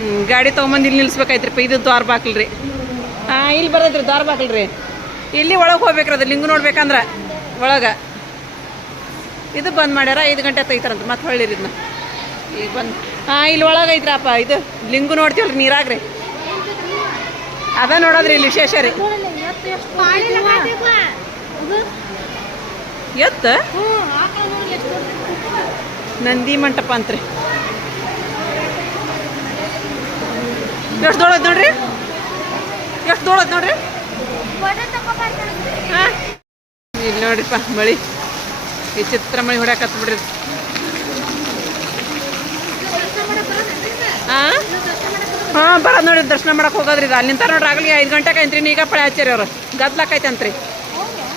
ಹ್ಮ್, ಗಾಡಿ ತೊಗೊಂಬಂದು ಇಲ್ಲಿ ನಿಲ್ಸ್ಬೇಕಾಯ್ತ್ರಿಪ್ಪ ಇದು ದ್ವಾರ ಬಾಕ್ಲ್ರಿ ಹಾಂ ಇಲ್ಲಿ ಬರ್ತೈತ್ರಿ ದ್ವಾರ ಬಾಕ್ಲ್ರಿ ಇಲ್ಲಿ ಒಳಗೆ ಹೋಗ್ಬೇಕ್ರಿ ಅದು ಲಿಂಗು ನೋಡ್ಬೇಕಂದ್ರೆ ಒಳಗೆ. ಇದು ಬಂದ್ ಮಾಡ್ಯಾರ ಐದು ಗಂಟೆ ತೆಗಿತಾರಂತ ಮತ್ತೆ ಹೊಳ್ಳಿರಿ ಇದನ್ನ ಈಗ ಬಂದು ಹಾಂ ಇಲ್ಲಿ ಒಳಗೆ ಐತ್ರಪ್ಪ ಇದು ಲಿಂಗು ನೋಡ್ತೀವಲ್ರಿ ನೀರಾಗ್ರಿ. ಅದ ನೋಡೋದ್ರಿ ಇಲ್ಲಿ ವಿಶೇಷ ರೀ. ಎತ್ತ? ನಂದಿ ಮಂಟಪ ಅಂತ್ರಿ. ಎಷ್ಟು ದೊಡ್ಡದ್ ನೋಡ್ರಿ? ಎಷ್ಟು ದೊಡ್ಡದ್ ನೋಡ್ರಿ? ಹಾ. ಇಲ್ಲಿ ನೋಡ್ರಿಪ್ಪ ಮಳಿ. ಈ ಚಿತ್ರ ಮಳಿ ಹೊಡ್ಯಾಕತ್ ಬಿಡ್ರಿ. ಹಾಂ? ಹಾಂ ಬರ ನೋಡಿ ದರ್ಶನ ಮಾಡಕ್ಕೆ ಹೋಗೋದ್ರಿ ಇದು. ಅಲ್ಲಿಂದ ನೋಡ್ರಿ ಆಗಲಿ ಐದು ಗಂಟೆಗೆ ಐತ್ರಿ ಈಗ ಪಳೆ ಹಚ್ಚಿರಿ ಅವ್ರು. ಗದ್ಲಾಕೈತೆ ಅಂತ್ರಿ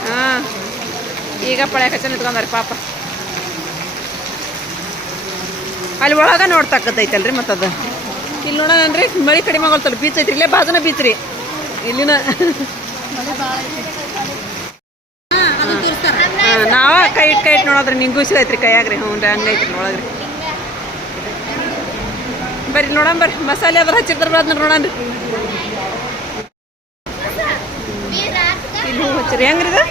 ಹಾಂ. ಈಗ ಪಳೆ ಹಚ್ಚ ನಿಂತ್ಕೊಂಡ್ರಿ ಪಾಪ. ಅಲ್ಲಿ ಒಳಗೆ ನೋಡ್ತಕ್ಕದೈತಲ್ರಿ ಮತ್ತದು ಇಲ್ಲಿ ನೋಡೋಣನ್ರಿ ಮಳೆ ಕಡಿಮೆ ಆಗೋಲ್ತಲ್ಲ ಬೀಚ್ ಐತ್ರಿ. ಇಲ್ಲೇ ಬಾಜುನ ಬೀಚ್ ರೀ. ಇಲ್ಲಿನ ನಾವ ಕೈ ಇಟ್ಟು ಕೈ ಇಟ್ಟು ನೋಡೋದ್ರಿ. ನಿಂಗೂಸಿ ಐತ್ರಿ ಕೈಯಾಗ್ರಿ. ಹ್ಞೂ ರೀ ಹಂಗೈತ್ರಿ ನೋಡೋದ್ರಿ ಬರ್ರಿ ನೋಡೋಣ ಬರ್ರಿ. ಮಸಾಲೆ ಅದ್ರ ಹಚ್ಚಿರ್ತಾರ ಅದನ್ನ ನೋಡೋಣ ಹೂ ಹಚ್ಚಿರಿ. ಹೆಂಗ್ರಿ ಇದು?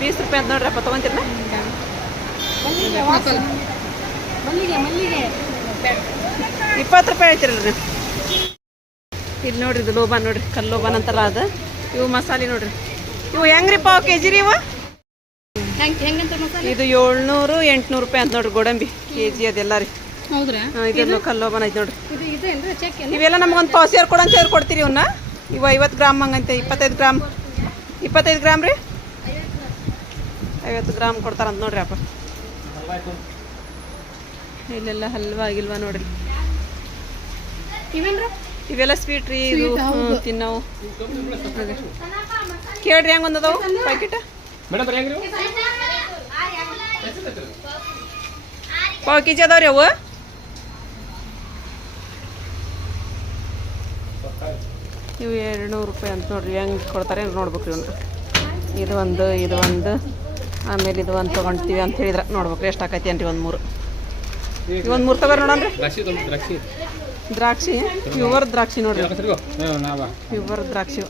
ಬೀಸ್ ರೂಪಾಯಿ ಅಂತ ನೋಡ್ರಪ್ಪ ಇಪ್ಪತ್ತು ರೂಪಾಯಿ ಹೇಳ್ತಿರಲ್ಲ ನೀವು ಇಲ್ಲಿ ನೋಡ್ರಿ ಇದು ಲೋಬಾನ್ ನೋಡ್ರಿ ಕಲ್ಲೋಬಾನ್ ಅಂತಾರ ಅದು. ಇವು ಮಸಾಲೆ ನೋಡ್ರಿ. ಇವು ಹೆಂಗ್ರಿ ಪಾವ್ ಕೆ ಜಿ ರೀ ಇವು? ಇದು ಏಳ್ನೂರು ಎಂಟ್ನೂರು ರೂಪಾಯಿ ಅಂತ ನೋಡ್ರಿ ಗೋಡಂಬಿ ಕೆ ಜಿ ಅದೆಲ್ಲ ರೀ. ಹೌದ್ರಾ? ಕಲ್ಲೋಬನ್ ಐತೆ ನೋಡ್ರಿ. ನೀವೆಲ್ಲ ಇವೆಲ್ಲ ನಮ್ಗೊಂದು ಪಾವ್ ಸೇರ್ ಕೊಡಂತ ಸೇರ್ ಕೊಡ್ತೀರಿ ಇವನ್ನ ಇವು ಐವತ್ತು ಗ್ರಾಮ್ ಹಂಗಂತೆ ಇಪ್ಪತ್ತೈದು ಗ್ರಾಮ್. ಇಪ್ಪತ್ತೈದು ಗ್ರಾಮ್ ರೀ? ಐವತ್ತು ಗ್ರಾಮ್ ಕೊಡ್ತಾರಂತ ನೋಡ್ರಿ ಅಪ್ಪ. ಇಲ್ಲೆಲ್ಲ ಹಲ್ವಾ ಆಗಿಲ್ವಾ ನೋಡ್ರಿ. ಇವೇನ್ರ? ಇವೆಲ್ಲ ಸ್ವೀಟ್ ರೀ ಇದು ಹ್ಞೂ ತಿನ್ನವು. ಕೇಳ್ರಿ ಹೆಂಗ್ ಒಂದದವು ಪ್ಯಾಕೆಟ್ ಪಾವ್ ಕೆ ಜಿ ಅದಾವ್ರಿ ಅವು? ಇವು ಎರಡು ನೂರು ರೂಪಾಯಿ ಅಂತ ನೋಡ್ರಿ ಹೆಂಗೆ ಕೊಡ್ತಾರೆ ನೋಡ್ಬೇಕು ಇವನ್ನ ಇದು ಒಂದು ಇದು ಒಂದು. ಆಮೇಲೆ ಇದು ಒಂದು ತೊಗೊಂಡ್ತೀವಿ ಅಂತ ಹೇಳಿದ್ರೆ ನೋಡ್ಬೇಕು ಎಷ್ಟು ಆಕೈತಿ ಅಂತ ಒಂದು ಮೂರು? ಒಂದು ಮೂರು ತಗೋರಿ ನೋಡೋಣ್ರಿ. ದ್ರಾಕ್ಷಿ ಪ್ಯೂವರ್ ದ್ರಾಕ್ಷಿ. ನೋಡ್ರಿ. ಪ್ಯೂವರ್ ದ್ರಾಕ್ಷಿ.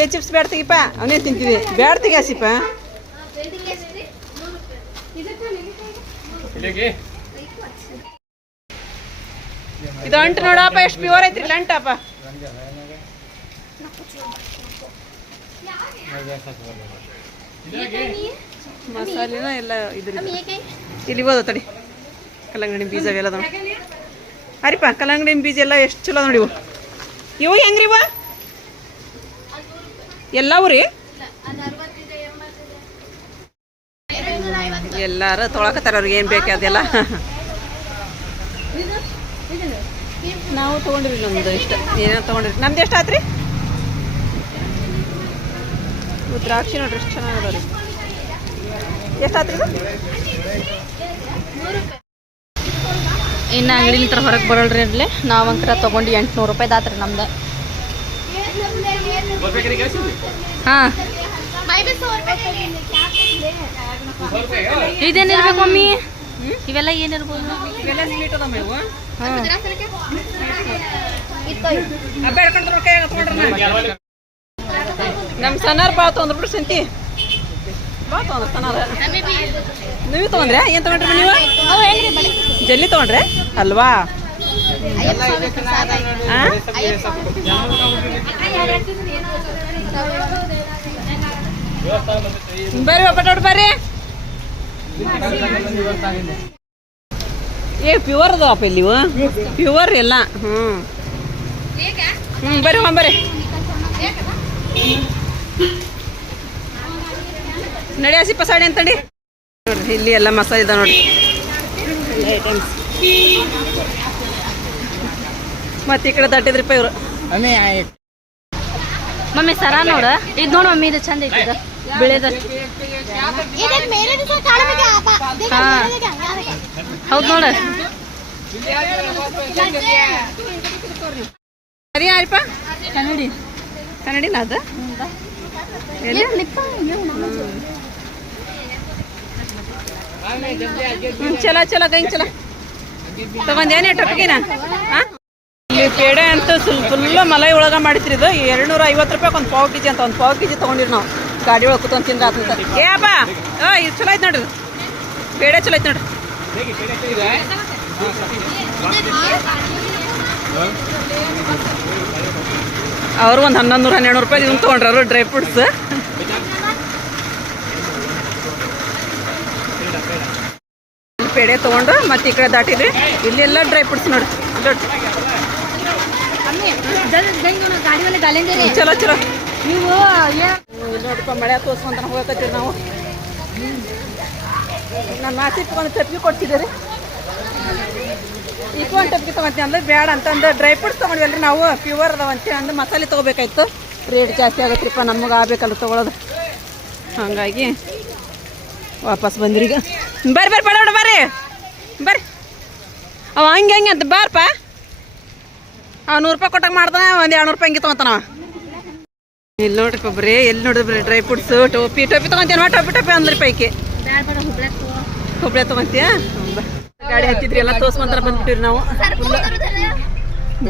ಏ ಚಿಪ್ಸ್ ಬ್ಯಾಡ್ ತೆಗಿಪ್ಪ ಅವನೇ ತಿಂತೀವಿ. ಬ್ಯಾಡ ತೆಗಿಯಾಸಿಪ್ಪ. ಇದು ಅಂಟು ನೋಡಪ್ಪ ಎಷ್ಟು ಪ್ಯೂರ್ ಐತ್ರಿ ಇಲ್ಲ ಅಂಟಪ್ಪ ಮಸಾಲೆನ ಎಲ್ಲ ಇದ್ರಿ ಇಲ್ಲಿ ಹೋದ ತಡಿ. ಕಲ್ಲಂಗಡಿ ಬೀಜ ಅದಾವ ಅರಿಪ್ಪ ಕಲ್ಲಂಗಡಿ ಬೀಜ ಎಲ್ಲ ಎಷ್ಟು ಚಲೋ ನೋಡಿ ಇವು. ಹೆಂಗ್ರಿ ಇವ? ಎಲ್ಲವು ರೀ ಎಲ್ಲಾರು ತೊಳಕತ್ತಾರ ಅವ್ರಿಗೆ ಏನು ಬೇಕು ಅದೆಲ್ಲ. ನಾವು ತೊಗೊಂಡ್ರಿ ನಮ್ದು ಇಷ್ಟ. ಏನೋ ತೊಗೊಂಡ್ರಿ ನಮ್ದು ಎಷ್ಟು ಆತ್ರಿ? ದ್ರಾಕ್ಷಿ ನೋಡ್ರಿ ಎಷ್ಟು ಚೆನ್ನಾಗದ ರೀ ಎಷ್ಟು ಅಂಗಡಿ ಇನ್ನು ಅಂಗಡಿಲಿಂತ್ರ ಹೊರಗೆ ಬರೋಳ್ರಿ ಇರಲಿ ನಾವು ಅಂಕರ ತೊಗೊಂಡು ಎಂಟುನೂರು ರೂಪಾಯಿ ಆತ್ರಿ ನಮ್ದು. ಹಾಂ. ಇದೇನಿರ್ಬೇಕು ಮಮ್ಮಿ? ಇವೆಲ್ಲ ಏನಿರ್ಬೋದು ನಮ್ಮ ಸಣ್ಣಾರ್ ಬಾ ತೊಂದ್ರೆ ಬಿಡು ಸಂತಿ ಬಾ ನೀವು ತೊಗೊಂಡ್ರೆ? ಏನು ತೊಗೊಂಡ್ರಿ ನೀವು? ಜಲ್ಲಿ ತಗೊಂಡ್ರೆ? ಅಲ್ವಾ? ಬರ್ರಿ ಪಟಾಟ್ ಬರ್ರಿ. ಏ ಪ್ಯೂರ್ ಅದಾವಪ್ಪ ಇಲ್ಲಿ ಪ್ಯೂರ್ ಎಲ್ಲ. ಹ್ಞೂ. ಹ್ಞೂ ಬರ್ರಿ ಹೋಗ್ ಬರ್ರಿ ನಡಿ ಹಸಿಪ್ಪ ಸಾಡಿ ಅಂತಂಡಿ ನೋಡ್ರಿ ಇಲ್ಲಿ ಎಲ್ಲ ಮಸಾಲೆ ಇದಾವೆ ನೋಡಿ. ಐಟಮ್ಸ್ ಮತ್ತೆ ಈ ಕಡೆ ದಟ್ಟಿದ್ರಿಪ್ಪ ಇವರು. ಮಮ್ಮಿ ಸರ ನೋಡ. ಇದು ನೋಡು ಮಮ್ಮಿ ಇದು ಚಂದ ಐತಿ ಇದು. ಬಿಳಿದ. ಹಾಂ. ಹೌದು ನೋಡ. ಸರಿ ಯಾರಿಪ್ಪ ಕನ್ನಡಿ. ಕನ್ನಡಿನ ಅದು? ಎಲ್ಲಿ? ಹ್ಮ್, ಚಲೋ ಚಲೋ, ಗಂಗ್ ಚಲೋ. ತಗೊಂಡೇನೆ ಹಾಂ? ಇಲ್ಲಿ ಪೇಡೆ ಅಂತ ಫುಲ್ ಮಲೈ ಒಳಗೆ ಮಾಡಿದ್ರಿ ಇದು. ಎರಡ್ನೂರ ಐವತ್ತು ರೂಪಾಯಿ ಒಂದು ಪಾವ್ ಕೆಜಿ ಅಂತ, ಒಂದು ಪಾವ್ ಕೆಜಿ ತೊಗೊಂಡಿರಿ ನಾವು. ಗಾಡಿ ಒಳಗೆ ಕುತ್ಕೊಂಡು ತಿಂದ ಆತಂತ. ಏ ಇದು ಚಲೋ ಐತೆ ನೋಡ್ರಿ. ಪೇಡೆ ಚಲೋ ಐತೆ ನೋಡ್ರಿ. ಅವರು ಒಂದು ಹನ್ನೊಂದು ನೂರ, ಹನ್ನೆರಡು ರೂಪಾಯಿ ಇದನ್ನು ತೊಗೊಂಡ್ರು ಡ್ರೈ ಫ್ರೂಟ್ಸ್. ಪೇಡೆ ತೊಗೊಂಡು ಮತ್ತೆ ಈ ಕಡೆ ದಾಟಿದ್ರಿ ಇಲ್ಲೆಲ್ಲ ಡ್ರೈ ಫ್ರೂಟ್ಸ್ ನೋಡಿ. ದೊಡ್ಡ ಚಲೋ. ಚಲೋ ನೀವು ನೋಡಪ್ಪ ಮಳೆ ತೋರ್ಸ್ಕೊಂತ ಹೋಗಕತ್ತೀವಿ ನಾವು. ನಾನು ಮಾಸಿಟ್ಟು ಒಂದು ಟಪ್ಪಿಗೆ ಕೊಡ್ತಿದ್ದೀರಿ. ಈಗ ಒಂದು ಟಪ್ಪಿಗೆ ತೊಗೊಂತೀವಿ ಅಂದ್ರೆ ಬೇಡ ಅಂತಂದು ಡ್ರೈ ಫ್ರೂಟ್ಸ್ ತೊಗೊಂಡ್ವಲ್ರಿ ನಾವು. ಪ್ಯೂರ್ ಅದಾವ ಅಂತೇಳಿ ಅಂದ್ರೆ ಮಸಾಲೆ ತೊಗೋಬೇಕಾಯ್ತು. ರೇಟ್ ಜಾಸ್ತಿ ಆಗತ್ರಿಪ್ಪ ನಮಗೆ ಆಗ್ಬೇಕಲ್ಲ ತೊಗೊಳೋದು. ಹಾಗಾಗಿ ವಾಪಸ್ ಬಂದ್ರಿ ಈಗ. ಬರ್ರಿ ಬರ್ರಿ ಬೇಡ ಬರ್ರಿ. ಬರ್ರಿ. ಅವ ಹಂಗೆ ಹಂಗೆ ಅಂತ ಬಾರಪ್ಪ ಅವ ನೂರು ರೂಪಾಯಿ ಕೊಟ್ಟಾಗ ಮಾಡ್ತಾನೆ, ಒಂದು ಎರಡು ನೂರು ರೂಪಾಯಿ ಹಂಗೆ ತೊಗೊತಾನವ ಇಲ್ಲಿ ನೋಡ್ರಿ ಬರೀ ಎಲ್ಲಿ ನೋಡಿದ್ರಿ ಡ್ರೈ ಫ್ರೂಟ್ಸು ಟೋಪಿ ಟೋಪಿ ತೊಗೊಂತೀನ ಟೋಪಿ ಟೋಪಿ ಅಂದ್ರಿ ಪೈಕಿ ಹುಬ್ಳೆ ತೊಗೊಂತೀಯ? ಗಾಡಿ ಹತ್ತಿದ್ರಿ, ಎಲ್ಲ ತೋರ್ಸ್ಕೊಂತಾರ ಬಂದ್ಬಿಟ್ಟಿರಿ ನಾವು.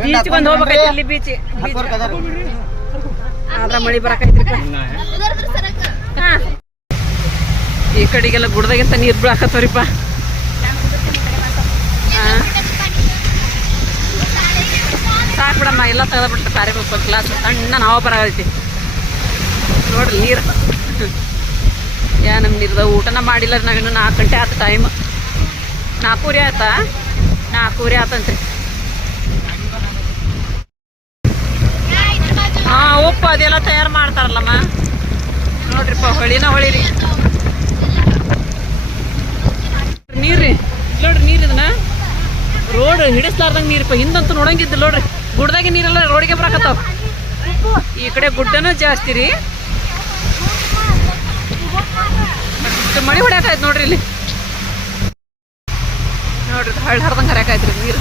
ಬೀಚ್ ಬಂದು ಹೋಗ್ಬೇಕಾಯ್ತು, ಇಲ್ಲಿ ಬೀಚ್ ಆದ್ರೆ ಮಳಿ ಬರಕೈತ್ರಿ. ಈ ಕಡೆಗೆಲ್ಲ ಗುಡ್ದಾಗಿಂತ ನೀರು ಬಿಡಾಕತ್ತವ್ರಿಪ್ಪ ಸಾಕು ಬಿಡಮ್ಮ, ಎಲ್ಲ ತೆಗೆದ್ಬಿಟ್ಟು ಸಾರಿ ಹೋಗ್ಬೇಕು ಗ್ಲಾಸ್ ಸಣ್ಣ ನಾವು ಬರತೈತಿ ನೋಡ್ರಿ ನೀರು. ಯಾ ನಮ್ಮ ನೀರ್ದ ಊಟನ ಮಾಡಿಲ್ಲ ನಾವಿನ್ನು ನಾಲ್ಕು ಗಂಟೆ ಆತ ಟೈಮ್ ನಾಲ್ಕೂರಿ ಆಯ್ತಾ ನಾಲ್ಕೂರಿ ಆತಂತ್ರಿ. ಹಾಂ, ಉಪ್ಪು ಅದೆಲ್ಲ ತಯಾರು ಮಾಡ್ತಾರಲ್ಲಮ್ಮ. ನೋಡ್ರಿಪ್ಪ, ಹೊಳಿನ ಹೊಳಿರಿ. ನೀರ್ರಿ. ನೋಡ್ರಿ ನೀರು ಇದನ್ನ. ರೋಡ್ ಹಿಡಿಸ್ಲಾರ್ದಂಗ ನೀರಪ್ಪ ಹಿಂದಂತೂ ನೋಡಂಗಿದ್ದು ನೋಡ್ರಿ. ಗುಡ್ದಾಗೆ ನೀರೆಲ್ಲ ರೋಡಿಗೆ ಬರಾಕತ್ತಾವ. ಈ ಕಡೆ ಗುಡ್ಡನೂ ಜಾಸ್ತಿ ರೀ. ಮಳಿ ಹೊಡ್ಯಾಕಾಯ್ತು ನೋಡ್ರಿ ಇಲ್ಲಿ. ನೋಡ್ರಿ ಹಳ್ಳ ಹರ್ದಂಗೆ ಹರಿಯಾಕಾಯ್ತು ನೀರು.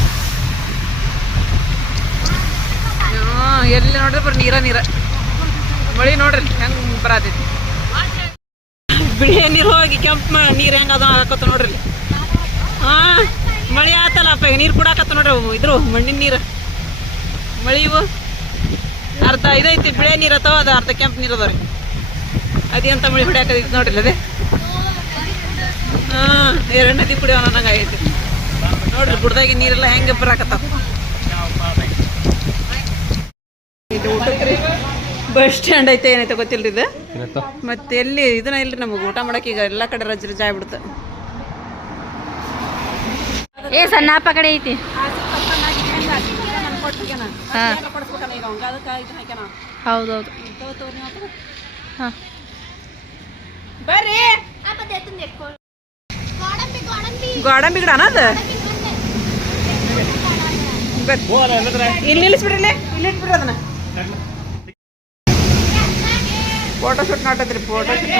ಹಾಂ ಎಲ್ಲಿ ನೋಡ್ರಿ ಬರೀ ನೀರ ನೀರ. ಮಳಿ ನೋಡ್ರಿ ಹೆಂಗ್ ಬರತೈತಿ. ಬಿಳಿ ನೀರು ಹೋಗಿ ಕೆಂಪು ನೀರು ಹೆಂಗೆ ಅದ ನೋಡ್ರಿ ಹಾಂ, ಮಳೆ ಆತಲ್ಲಪ್ಪ ಈಗ ನೀರು ಕುಡಾಕತ್ತ ನೋಡ್ರಿ ಇದ್ರು ಮಣ್ಣಿನ ನೀರು. ಮಳಿ ಇವು. ಅರ್ಧ ಇದೈತಿ, ಬಿಳಿ ನೀರು ಅಥವ ಅದು ಅರ್ಧ ಕೆಂಪು ನೀರು ಅದಾವ ರೀ. ಅದೇಂತ ಮಳಿ ಹೊಡ್ಯಾಕದೈತಿ ನೋಡ್ರಿ ಅದೇ. ಹಾಂ, ಎರಡು ನದಿ ಕುಡಿಯೋಣ ಅನ್ನಂಗೆ ಆಗೈತಿ. ನೋಡ್ರಿ, ಗುಡ್ದಾಗಿ ನೀರೆಲ್ಲ ಹೆಂಗೆ ಬರಾಕತ್ತಾವ ಇದು ಊಟಕ್ಕೆ ರೀ ಬಸ್ ಸ್ಟ್ಯಾಂಡ್ ಐತೆ ಏನೈತೆ ಗೊತ್ತಿಲ್ರಿ ಇದು? ಮತ್ತೆ ಎಲ್ಲಿ ಇದನ್ನ ಇಲ್ರಿ ನಮಗೆ ಊಟ ಮಾಡಕ್ಕೆ ಈಗ ಎಲ್ಲ ಕಡೆ ರಜ್ ರಜೆ ಆಗ್ಬಿಡುತ್ತೆ. ಏ ಸಣ್ಣಪ್ಪ ಕಡೆ ಐತಿ. ಹಾ. ಹೌದೌದು. ಹಾಂ. ಬರ್ರಿ. ಗೋಡಂಬಿ ಗಿಡ ಅನ್ನೋದು ಇಲ್ಲಿ ನಿಲ್ಲಿಸ್ಬಿಡ್ರಿ ಇಲ್ಲಿ. ಇಲ್ಲಿ ಇಟ್ಬಿಡ್ರಿ ಅದನ್ನ. ಫೋಟೋ ಶೂಟ್ ನಾಟದ್ರಿ ಫೋಟೋ ಶೂಟ್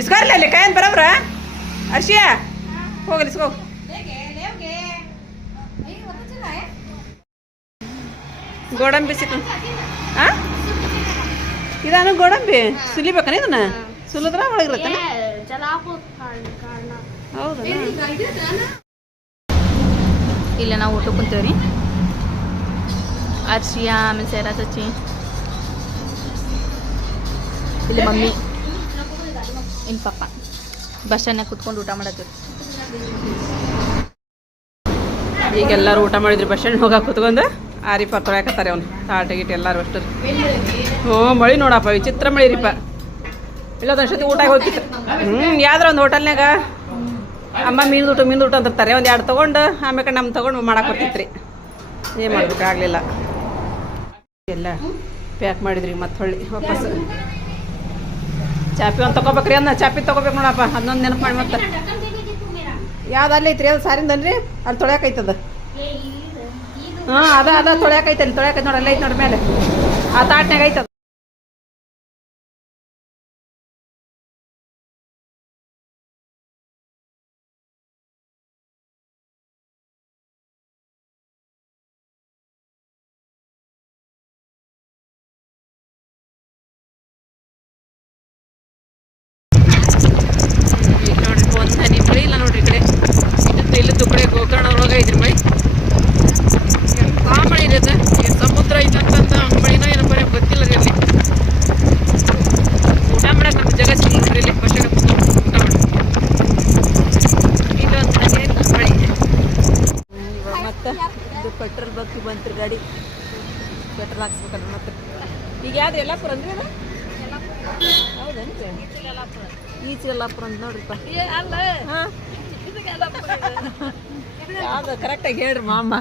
ಇಸ್ಕೊರ್ಲಿ ಅಲ್ಲಿ ಕೈಯನ್ ಬರಬ್ರ? ಅರ್ಷಿಯ ಹೋಗಲಿ ಇಸ್ಕೋ. ಗೋಡಂಬಿ ಸಿಕ್ಕ ಹಾಂ ಇದಾನು ಗೋಡಂಬಿ? ಸುಲಿಬೇಕನ ಇದನ್ನ? ಸುಲಿದ್ರ ಒಳಗಿರುತ್ತೆ ಹೌದಾ? ಇಲ್ಲ, ನಾವು ಊಟ ಕುಂತೇವ್ರಿ. ಅರ್ಷಿಯ ಆಮೇಲೆ ಸೇರಾ ಸಚ್ಚಿ ಇಲ್ಲಿ ಮಮ್ಮಿ ಇನ್ನು ಪಪ್ಪ ಬಸ್ ಸ್ಟ್ಯಾಂಡ್ನಾಗ ಕುತ್ಕೊಂಡು ಊಟ ಮಾಡತ್ತೀವಿ ಈಗ ಎಲ್ಲರೂ ಊಟ ಮಾಡಿದ್ರಿ ಬಸ್ ಸ್ಟ್ಯಾಂಡ್ ಹೋಗಾಕ ಕುತ್ಕೊಂಡು ಆರಿಪ ತೊಳ್ಯಾಕತ್ತಾರೆ ಅವ್ನು. ತಾಟ ಗೀಟ ಎಲ್ಲರೂ ಅಷ್ಟು. ಹ್ಞೂ, ಮಳಿ ನೋಡಪ್ಪ, ವಿಚಿತ್ರ ಮಳಿ ರೀಪ. ಇಲ್ಲದ ಅಷ್ಟೊತ್ತಿ ಊಟ ಹೋಗ್ತಿತ್ತು ಹ್ಞೂ ಯಾವ್ದಾರ ಒಂದು ಹೋಟೆಲ್ನಾಗ ಅಮ್ಮ ಮೀನು ಊಟ ಮೀನು ಊಟ ಅಂತಿರ್ತಾರೆ ಒಂದು ಎರಡು ತೊಗೊಂಡು ಆಮೇಲೆ ನಮ್ಮ ತೊಗೊಂಡು ಮಾಡಕ್ಕೆ ಬರ್ತಿತ್ತು ರೀ ಏನು ಮಾಡ್ಬೇಕಾಗಲಿಲ್ಲ ಎಲ್ಲ ಪ್ಯಾಕ್ ಮಾಡಿದ್ರಿ ಮತ್ತೆ ಹೊಳ್ಳಿ ವಾಪಸ್. ಚಾಪಿ ಒಂದು ತಗೋಬೇಕ್ರಿ, ಅನ್ನ ಚಾಪಿ ತಗೋಬೇಕು ನೋಡಪ್ಪ, ಹನ್ನೊಂದು ನೆನಪು ಮಾಡಿ ಮತ್ತೆ. ಯಾವ್ದು ಅಲ್ಲಿ ಐತ್ರಿ, ಅದು ಸಾರಿಂದನ್ರಿ ಅಲ್ಲಿ ತೊಳ್ಯಾಕೈತದ. ಹಾಂ, ಅದ ಅದ ತೊಳ್ಯಾಕೈತೆ ಅಲ್ಲಿ ತೊಳ್ಯಾಕೈತೆ ನೋಡಿ ಅಲ್ಲೈತೆ ನೋಡಿ ಮೇಲೆ. ಆ ತಾಟ್ನಾಗ ಐತದ ಯಾವ್ದು ಯಲ್ಲಾಪುರ ಅಂದ್ರೆ ಇದು? ಹೌದೇನ್ರಿ ಈಚೆ ಯಲ್ಲಾಪುರ ಅಂತ ನೋಡ್ರಿಪ್ಪ ಹಾಂ ಕರೆಕ್ಟಾಗಿ ಹೇಳ್ರಿ ಮಾಮ.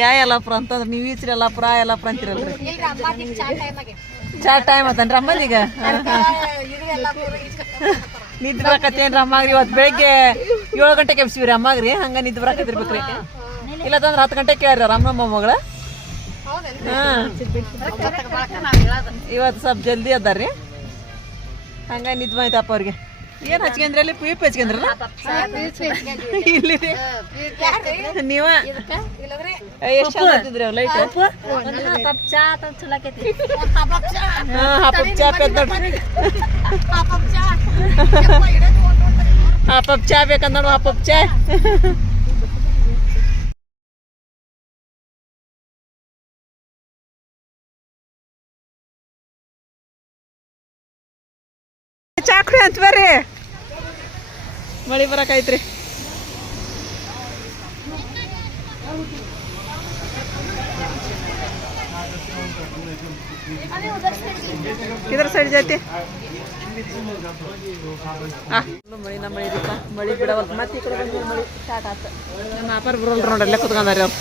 ಯಾ ಯಲ್ಲಾಪುರ ಅಂತಂದ್ರೆ ನೀವು ಈಚೆ ಯಲ್ಲಾಪುರ ಯಲ್ಲಾಪುರ ಅಂತಿರಲ್ರಿ? ಚಾ ಟೈಮ್ ಆತನ್ರಿ ಅಮ್ಮಲ್ಲಿ ಈಗ? ನಿದ್ದೆ ಬರಕತ್ತೇನ್ರಿ ಅಮ್ಮಾಗ್ರಿ? ಇವತ್ತು ಬೆಳಿಗ್ಗೆ ಏಳು ಗಂಟೆಗೆ ಎಬ್ಸಿವ್ರಿ ಅಮ್ಮಾಗ್ರಿ. ಹಂಗ ನಿದ್ದೆ ಬರಕತ್ತಿರ್ಬೇಕ್ರಿ. ಇಲ್ಲದಂದ್ರೆ ಹತ್ತು ಗಂಟೆಗೆ ಕೇಳ್ರಿ ಅಮ್ಮಮ್ಮ ಮಗಳ. ಇವತ್ತು ಸ್ವಲ್ಪ ಜಲ್ದಿ ಅದಾರ್ರಿ. ಹಂಗ ನಿದ್ದೆ ಮಾಯ್ತಪ್ಪ ಅವ್ರಿಗೆ. ಏನು ಹಚ್ಕೊಂಡ್ರಿ ಅಲ್ಲಿ? ಪೀಪ್ ಹಚ್ಕೊಂಡ್ರ ಇಲ್ಲಿ. ನೀವ? ಎಷ್ಟು ಹತ್ತಿದ್ರಿ ಅವ್ ಲೈಟ್ ಹಾಂ ಹಾಪಪ್ ಚಾ ಪೆದ್ ನೋಡ್ರಿ. ಹಾಪಪ್ ಚಾ ಬೇಕಂದ ನೋಡು ಹಾಪಪ್ ಚಾ. ಚಾ ಮಳಿ ಬರಕಾಯ್ತ್ರಿ ಇದ್ರ ಸೈಡ್ ಐತಿ ಆ, ಮಳಿ ನಮ್ಮ ಮಳಿ ರೀಪ ಮಳಿ ಬಿಡವಲ್ದು ಮತ್ತೆ ಈ ಕಡೆ ಬಂದು ಮಳಿ ಸ್ಟಾರ್ಟ್ ಆತ. ನಮ್ಮ ವ್ಯಾಪಾರ ಬರೋಲ್ರಿ ನೋಡಿ ಅಲ್ಲೇ ಕುತ್ಕೊಂಡಾರಿ ಅವ್ರು.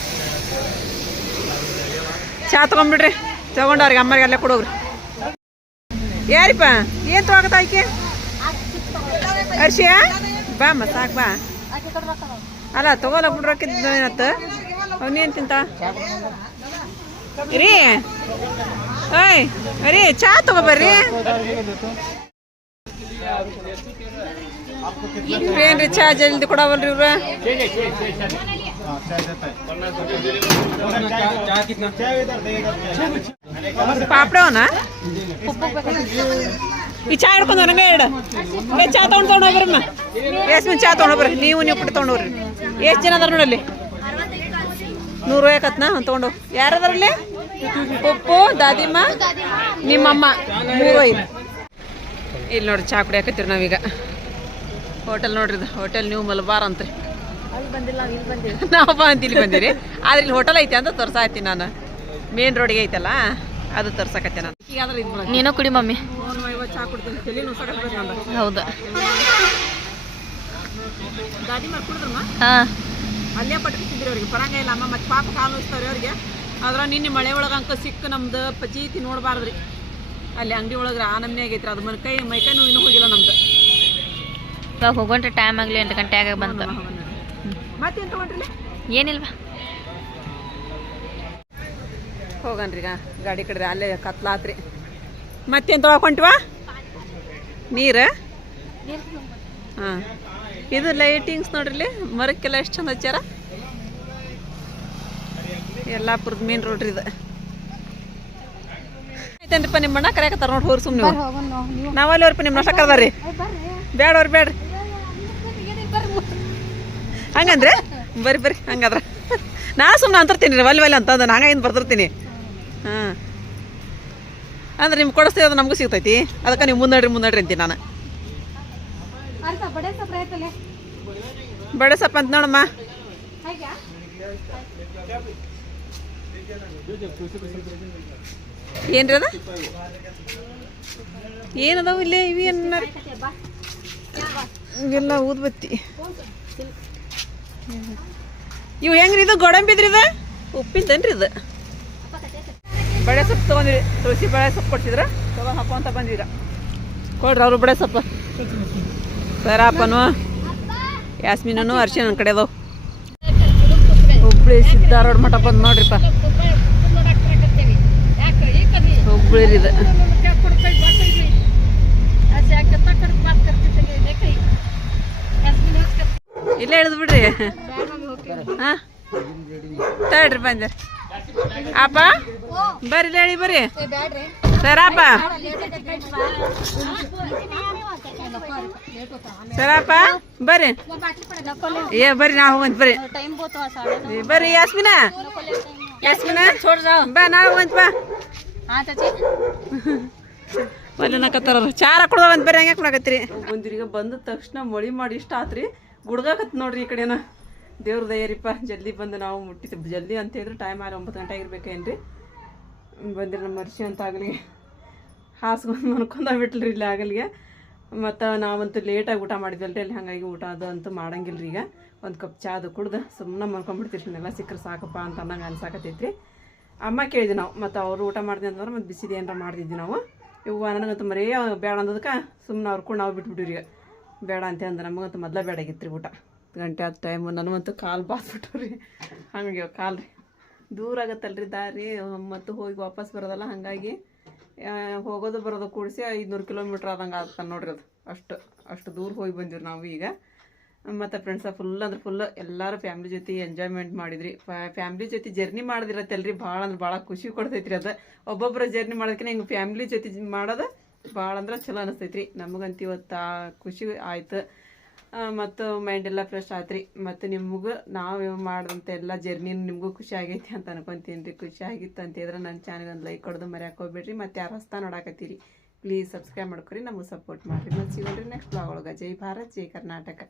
ಚಾ ತಗೊಂಡ್ಬಿಡ್ರಿ. ತಗೊಂಡವ್ರಿಗೆ ಅಮ್ಮರಿಗೆ ಅಲ್ಲೇ ಕೊಡೋಗ್ರಿ. ಯಾರಿಪ್ಪ? ಏನು ಐಕೆ ಅರ್ಶಿಯ? ಬಾ ಅಮ್ಮ ಸಾಕು ಬಾ. ಅಲ್ಲ ತಗೋಲ ಬಿಡ್ರಕ್ಕಿದ್ದು ಏನತ್ತ? ಅವನೇನು ತಿಂತ? ರೀ ಓಯ್ ರೀ ಚಾ ತಗೋಬರ್ರಿ ಏನ್ರಿ ಚಾ ಜಲ್ದಿ ಕೊಡವಲ್ರಿ ಇವ್ರ? ಪಾಪಡವನ ಈ ಚಾ ಹಿಡ್ಕೊಂಡು ನಂಗೆ ಏ ಚಾ ತೊಗೊಂಡು ತೊಗೊಂಡು ಹೋಗ್ರಮ್ಮ ಎಷ್ಟು ಚಾ ತೊಗೊಂಡು ಹೋಗ್ರಿ. ನೀವು ನೀವು ಪುಟ್ಟ ತೊಗೊಂಡು ಹೋಗ್ರಿ. ಎಷ್ಟು ಜನ ಅದಾರ ನೋಡಲ್ಲಿ ನೂರು ಯಾಕತ್ನ ತೊಗೊಂಡು ಯಾರದಾರಲ್ಲಿ ಪಪ್ಪು ದಾದಿಮ್ಮ ನಿಮ್ಮಮ್ಮ. ಮೂರು ಐದು. ಇಲ್ಲಿ ನೋಡ್ರಿ ಚಾ ಕುಡಿಯಾಕತ್ತೀರಿ ನಾವೀಗ. ಹೋಟೆಲ್ ನೋಡ್ರಿ ಇದು. ಹೋಟೆಲ್ ನೀವು ಮಲಬಾರ್ ಅಂತ್ರಿ ನಾವು ಬಾ ಅಂತ ಇಲ್ಲಿ ಬಂದಿರಿ ಆದ್ರೆ ಇಲ್ಲಿ ಹೋಟೆಲ್ ಐತಿ ಅಂತ ತೋರ್ಸಾಯ್ತೀನಿ ನಾನು. ಮೇನ್ ರೋಡಿಗೆ ಐತಲ್ಲ ಅದು ತೋರ್ಸಕತ್ತೆ ನಾನು. ನೀನು ಕುಡಿ ಮಮ್ಮಿ. ಕುಡ್ತೀನಿ ತಲೆ ನುಸಾಕತ್ಬೇಕು ನಂದು ಹೌದಾ. ದಾದಿ ಮಾಡಿ ಕುಡಿದ್ರಮ್ಮ ಹಾಂ. ಅಲ್ಲೇ ಪಟ್ಕಿಸಿದ್ರಿ ಅವ್ರಿಗೆ. ಬರಂಗ ಇಲ್ಲ ಅಮ್ಮ ಮತ್ತೆ ಪಾಪ ಕಾಲು ನೋಯಿಸ್ತಾವ್ರಿ ಅವ್ರಿಗೆ. ಆದ್ರೆ ನಿನ್ನೆ ಮಳೆ ಒಳಗೆ ಅಂಕ ಸಿಕ್ಕ ನಮ್ದು ಪಚೀತಿ ನೋಡಬಾರ್ದ್ರಿ. ಅಲ್ಲಿ ಅಂಗಡಿ ಒಳಗೆ ಆ ನಮ್ನೆ ಆಗೈತ್ರಿ. ಅದು ಮನ ಕೈ ಮೈ ಕೈ ಇನ್ನೂ ಹೋಗಿಲ್ಲ ನಮ್ದು. ಇವಾಗ ಹೋಗೋಂಟ್ರೆ ಟೈಮ್ ಆಗಲಿ ಎಂಟು ಗಂಟೆ ಆಗ ಬಂತು. ಮತ್ತೇನು ತೊಗೊಂಡ್ರಿ? ಏನಿಲ್ವಾ? ಹೋಗನ್ರಿ ಈಗ. ಗಾಡಿ ಕಡ್ರಿ ಅಲ್ಲೇ ಕತ್ಲಾತ್ರಿ. ಮತ್ತೇನು ತೊಗೊಕೊಂಟಿವ ನೀರು? ಹಾಂ. ಇದು ಲೈಟಿಂಗ್ಸ್ ನೋಡ್ರಿ ಮರಕ್ಕೆಲ್ಲ ಎಷ್ಟು ಚಂದ ಹಚ್ಚಾರ ಯಲ್ಲಾಪುರದ ಮೇನ್ ರೋಡ್ರಿ ಇದು. ಐತೇನ್ರಿಪ್ಪ ನಿಮ್ಮ ಅಣ್ಣ ಕರೆಯಕತ್ತಾರ ನೋಡಿ ಹೋರಿ ಸುಮ್ಮನೆ ನಾವಲ್ಲಿ ಅವ್ರಪ್ಪ ನಿಮ್ಮ ನಷ್ಟ ಕರ್ದಾರಿ ಬೇಡವ್ರಿ ಬೇಡ್ರಿ ಹಂಗಂದ್ರೆ? ಬರ್ರಿ ಬರ್ರಿ ಹಂಗಾದ್ರ. ನಾ ಸುಮ್ಮನೆ ಅಂತರ್ತೀನಿ ಒಲ್ಲೆ ಅಲ್ಲಿ ಅಂತ ನಾನು ಹಂಗ ಬರ್ತಿರ್ತೀನಿ ಹಾಂ. ಅಂದ್ರೆ ನಿಮ್ಗೆ ಕೊಡಿಸ್ತೀವಿ ಅದು ನಮಗೂ ಸಿಗ್ತೈತಿ. ಅದಕ್ಕೆ ನೀವು ಮುನ್ನಡ್ರಿ ಮುನ್ನಡ್ರಿ ಅಂತೀನಿ ನಾನು. ಬಡ ಸೊಪ್ಪು ಅಂತ ನೋಡಮ್ಮ. ಏನ್ರಿ ಅದ? ಏನದಾವ ಇಲ್ಲೇ ಇವಿ ಎಲ್ಲ ಇವೆಲ್ಲ ಊದ್ಬತ್ತಿ. ಇವು ಹೆಂಗ್ರಿ ಇದು? ಗೋಡಂಬಿದ್ರಿ ಇದು? ಉಪ್ಪಿಂದನ್ರಿ ಇದು? ಬಳೆ ಸೊಪ್ಪು ತೊಗೊಂಡಿರಿ. ತುಳಸಿ ಬಳೆ ಸೊಪ್ಪು ಕೊಡ್ತಿದ್ರ ತಗೊಂಡು ಹಾಕೊಂತ ಬಂದಿರ ಕೊಡ್ರಿ ಅವರು ಬಳೆ ಸೊಪ್ಪು. ಸರಪ್ಪನು ಯಾಸ್ಮಿನನು ಅರ್ಶಿನ ನನ್ನ ಕಡೆ ಅದಾವ. ಹುಬ್ಳಿ ಸಿದ್ದಾರೋಡ್ ಮಠ ಬಂದು ನೋಡ್ರಿಪ್ಪ. ಇದು. ಇಲ್ಲೇ ಹೇಳಿದ್ ಬಿಡ್ರಿ. ಹಾ. ತಡ್ರಿ ಬಂದೆ. ಅಪ್ಪ? ಬರ್ರಿ ಹೇಳಿ, ಬರ್ರಿ. ಸರಪ್ಪ ಸರಪ್ಪ ಬರ್ರಿ. ಏ, ಬರ್ರಿ ನಾ ಹೋಗಂತ ಬರ್ರಿ. ಬರ್ರಿ, ಯಾಸ್ಮಿನ? ಯಾಸ್ಮಿನ? ಬಾ, ನಾವು ಹೋಗಂತ ಬಾ. ಒಳ್ಳೆ ನಕತ್ತಾರ ಚಾರ ಕುಡ್ದವಂತ ಬರ್ರಿ ಹಂಗೆ ಕುಡಕತ್ತೀರಿ ಒಂದಿರಿಗೆ ಬಂದ ತಕ್ಷಣ ಮಳಿ ಮಾಡಿ ಇಷ್ಟ ಆತ್ರಿ. ಗುಡ್ಗಾಕತ್ ನೋಡ್ರಿ ಈ ಕಡೆನ. ದೇವ್ರ ದಯರಿಪ್ಪ, ಜಲ್ದಿ ಬಂದು ನಾವು ಮುಟ್ಟಿದ್ವಿ ಜಲ್ದಿ ಅಂತ ಹೇಳಿದ್ರೆ ಟೈಮ್ ಆಗಿ ಒಂಬತ್ತು ಗಂಟೆ ಆಗಿರ್ಬೇಕೇನ್ರಿ? ಬಂದಿರಿ ನಮ್ಮ ಮರ್ಷಿ ಅಂತ ಆಗಲಿಗೆ ಹಾಸ್ಕೊಂಡು ಮನ್ಕೊಂಡ ಬಿಟ್ಲ್ರಿ ಇಲ್ಲಿ ಆಗಲಿಗೆ ಮತ್ತು ನಾವಂತೂ ಲೇಟಾಗಿ ಊಟ ಮಾಡಿದ್ವಲ್ರಿ, ಅಲ್ಲಿ ಹಾಗಾಗಿ ಊಟ ಅದು ಅಂತೂ ಮಾಡಂಗಿಲ್ಲ ರೀ ಈಗ. ಒಂದು ಕಪ್ ಚಾ ಅದು ಕುಡ್ದು ಸುಮ್ಮನೆ ಮನ್ಕೊಂಡ್ಬಿಡ್ತೀರಿ ನೆಲ್ಲ ಸಿಕ್ಕರೆ ಸಾಕಪ್ಪ ಅಂತ ಅನ್ನಂಗೆ ಅನ್ಸಾಕತ್ತೈತ್ರಿ. ಅಮ್ಮ ಕೇಳಿದ್ವಿ ನಾವು, ಮತ್ತು ಅವರು ಊಟ ಮಾಡಿದೆ ಅಂತಂದ್ರೆ ಮತ್ತು ಬಿಸಿದು ಏನಾರ ಮಾಡ್ತಿದ್ವಿ ನಾವು. ಇವು ನನಗಂತೂ ಮರೇ ಬೇಡ ಅಂದದಕ್ಕೆ ಸುಮ್ಮನೆ ಅವ್ರು ನಾವು ಬಿಟ್ಬಿಟ್ಟಿವ್ರಿ ಈಗ. ಬೇಡ ಅಂತ ಅಂದ್ರೆ ನಮಗಂತೂ ಮೊದಲ ಬೇಡಾಗಿತ್ತು ರೀ ಊಟ. ಗಂಟೆ ಆದ ಟೈಮು ನನಗಂತೂ ಕಾಲು ಬಾತ್ಬಿಟ್ಟು ರೀ ಹಂಗೆ ಕಾಲು ರೀ. ದೂರ ಆಗತ್ತಲ್ರಿ ದಾರಿ. ಮತ್ತು ಹೋಗಿ ವಾಪಸ್ ಬರೋದಲ್ಲ, ಹಾಗಾಗಿ ಹೋಗೋದು ಬರೋದು ಕೂಡಿಸಿ ಐದುನೂರು ಕಿಲೋಮೀಟ್ರ್ ಆದಂಗೆ ಆಗ್ತಾನೆ ನೋಡ್ರಿ ಅದು. ಅಷ್ಟು ಅಷ್ಟು ದೂರ ಹೋಗಿ ಬಂದಿವ್ರಿ ನಾವು ಈಗ. ಮತ್ತು ಫ್ರೆಂಡ್ಸ ಫುಲ್ ಅಂದ್ರೆ ಫುಲ್ ಎಲ್ಲರೂ ಫ್ಯಾಮ್ಲಿ ಜೊತೆ ಎಂಜಾಯ್ಮೆಂಟ್ ಮಾಡಿದ್ರಿ. ಫ್ಯಾಮ್ಲಿ ಜೊತೆ ಜರ್ನಿ ಮಾಡಿದಿರತ್ತಲ್ರಿ. ಭಾಳ ಅಂದ್ರೆ ಭಾಳ ಖುಷಿ ಕೊಡ್ತೈತ್ರಿ ಅದು. ಒಬ್ಬೊಬ್ಬರ ಜರ್ನಿ ಮಾಡೋದಕ್ಕೆ ಹಿಂಗೆ ಫ್ಯಾಮ್ಲಿ ಜೊತೆ ಮಾಡೋದು ಭಾಳ ಅಂದ್ರೆ ಚಲೋ ಅನಿಸ್ತೈತ್ರಿ. ನಮಗಂತೂ ಇವತ್ತು ಖುಷಿ ಆಯ್ತು. ಮತ್ತು ಮೈಂಡ್ ಎಲ್ಲ ಫ್ರೆಶ್ ಆತ್ರಿ. ರೀ ಮತ್ತು ನಿಮಗೂ ನಾವು ಮಾಡಿದಂಥ ಎಲ್ಲ ಜರ್ನಿ ನಿಮಗೂ ಖುಷಿ ಆಗೈತಿ ಅಂತ ಅನ್ಕೊಂತೀನಿ ರೀ ಖುಷಿ ಆಗಿತ್ತು ಅಂತ ಹೇಳಿದ್ರೆ ನನ್ನ ಚಾನಲ್ ಒಂದು ಲೈಕ್ ಕೊಡೋದು ಮರ್ಯಾಕೆ ಹೋಗ್ಬೇಡ್ರಿ. ಮತ್ತು ಯಾರು ಹೊಸ್ತಾ ನೋಡಾಕತ್ತೀರಿ ಪ್ಲೀಸ್ ಸಬ್ಸ್ಕ್ರೈಬ್ ಮಾಡ್ಕೊರಿ. ನಮಗೆ ಸಪೋರ್ಟ್ ಮಾಡಿರಿ. ಮತ್ತು ಸಿಗೋರಿ ನೆಕ್ಸ್ಟ್ ಬ್ಲಾಗ್ ಒಳಗೆ. ಜೈ ಭಾರತ್, ಜೈ ಕರ್ನಾಟಕ.